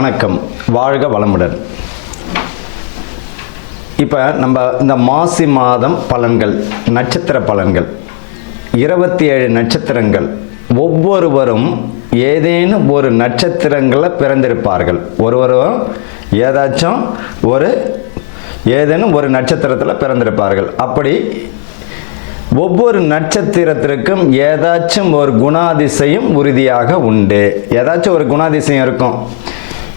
வணக்கம். வாழ்க வளமுடன். இப்போ நம்ம இந்த மாசி மாதம் பலன்கள் நட்சத்திர பலன்கள். இருபத்தி ஏழு நட்சத்திரங்கள். ஒவ்வொருவரும் ஏதேனும் ஒரு நட்சத்திரங்களில் பிறந்திருப்பார்கள். ஒருவரும் ஏதாச்சும் ஒரு ஏதேனும் ஒரு நட்சத்திரத்தில் பிறந்திருப்பார்கள். அப்படி ஒவ்வொரு நட்சத்திரத்திற்கும் ஏதாச்சும் ஒரு குணாதிசயம் உறுதியாக உண்டு. ஏதாச்சும் ஒரு குணாதிசயம் இருக்கும்.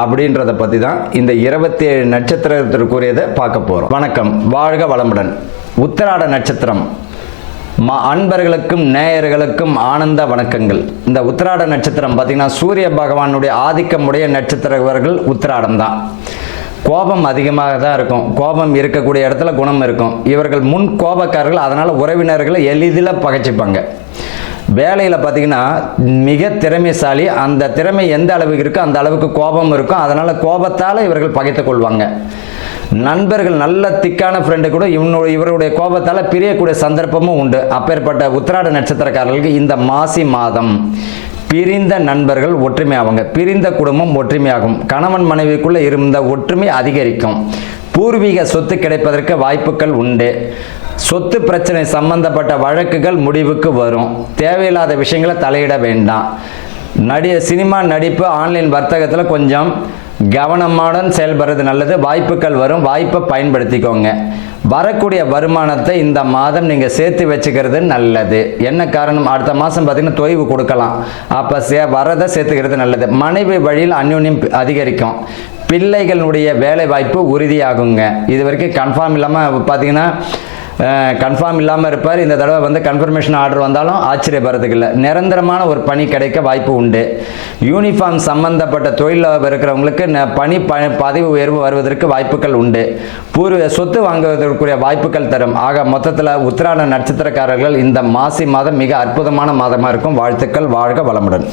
அப்படின்றத பற்றி தான் இந்த இருபத்தி ஏழு நட்சத்திரத்திற்குரியதை பார்க்க போகிறோம் வணக்கம். வாழ்க வளமுடன். உத்தராட நட்சத்திரம். மா அன்பர்களுக்கும் நேயர்களுக்கும் ஆனந்த வணக்கங்கள். இந்த உத்திராட நட்சத்திரம் பார்த்தீங்கன்னா சூரிய பகவானுடைய ஆதிக்கமுடைய நட்சத்திரவர்கள் உத்திராடம் தான். கோபம் அதிகமாக தான் இருக்கும். கோபம் இருக்கக்கூடிய இடத்துல குணம் இருக்கும். இவர்கள் முன் கோபக்காரர்கள் அதனால் உறவினர்களை எளிதில் பகைச்சிப்பாங்க. வேலையில் பார்த்தீங்கன்னா மிக திறமைசாலி அந்த திறமை எந்த அளவுக்கு இருக்கோ அந்த அளவுக்கு கோபம் இருக்கும். அதனால் கோபத்தால் இவர்கள் பகைத்து கொள்வாங்க. நண்பர்கள் நல்ல திக்கான ஃப்ரெண்டு கூட இவனுடைய இவருடைய கோபத்தால் பிரியக்கூடிய சந்தர்ப்பமும் உண்டு. அப்பேற்பட்ட உத்திராட நட்சத்திரக்காரர்களுக்கு இந்த மாசி மாதம் பிரிந்த நண்பர்கள் ஒற்றுமையாவாங்க பிரிந்த குடும்பம் ஒற்றுமையாகும். கணவன் மனைவிக்குள்ளே இருந்த ஒற்றுமை அதிகரிக்கும். பூர்வீக சொத்து கிடைப்பதற்கு வாய்ப்புகள் உண்டு. சொத்து பிரச்சனை சம்பந்தப்பட்ட வழக்குகள் முடிவுக்கு வரும். தேவையில்லாத விஷயங்களை தலையிட வேண்டாம். நடி சினிமா நடிப்பு ஆன்லைன் வர்த்தகத்தில் கொஞ்சம் கவனமாடன் செயல்படுறது நல்லது. வாய்ப்புகள் வரும். வாய்ப்பை பயன்படுத்திக்கோங்க. வரக்கூடிய வருமானத்தை இந்த மாதம் நீங்கள் சேர்த்து வச்சுக்கிறது நல்லது. என்ன காரணம்? அடுத்த மாதம் பார்த்தீங்கன்னா தொய்வு கொடுக்கலாம். அப்போ சே வரதை சேர்த்துக்கிறது நல்லது. மனைவி வழியில் அந்யோன்யம் அதிகரிக்கும். பிள்ளைகளுடைய வேலை வாய்ப்பு உறுதியாகுங்க. இது வரைக்கும் கன்ஃபார்ம் இல்லாமல் பார்த்தீங்கன்னா கன்ஃபார்ம் இல்லாமல் இருப்பார். இந்த தடவை வந்து கன்ஃபர்மேஷன் ஆர்டர் வந்தாலும் ஆச்சரியப்படுறதுக்கு இல்லை. நிரந்தரமான ஒரு பணி கிடைக்க வாய்ப்பு உண்டு. யூனிஃபார்ம் சம்பந்தப்பட்ட தொழிலில் இருக்கிறவங்களுக்கு ந- பணி ப பதவி உயர்வு வருவதற்கு வாய்ப்புகள் உண்டு. பூர்வ சொத்து வாங்குவதற்குரிய வாய்ப்புகள் தரும். ஆக மொத்தத்தில் உத்திராட நட்சத்திரக்காரர்கள் இந்த மாசி மாதம் மிக அற்புதமான மாதமாக இருக்கும். வாழ்த்துக்கள் வாழ்க வளமுடன்.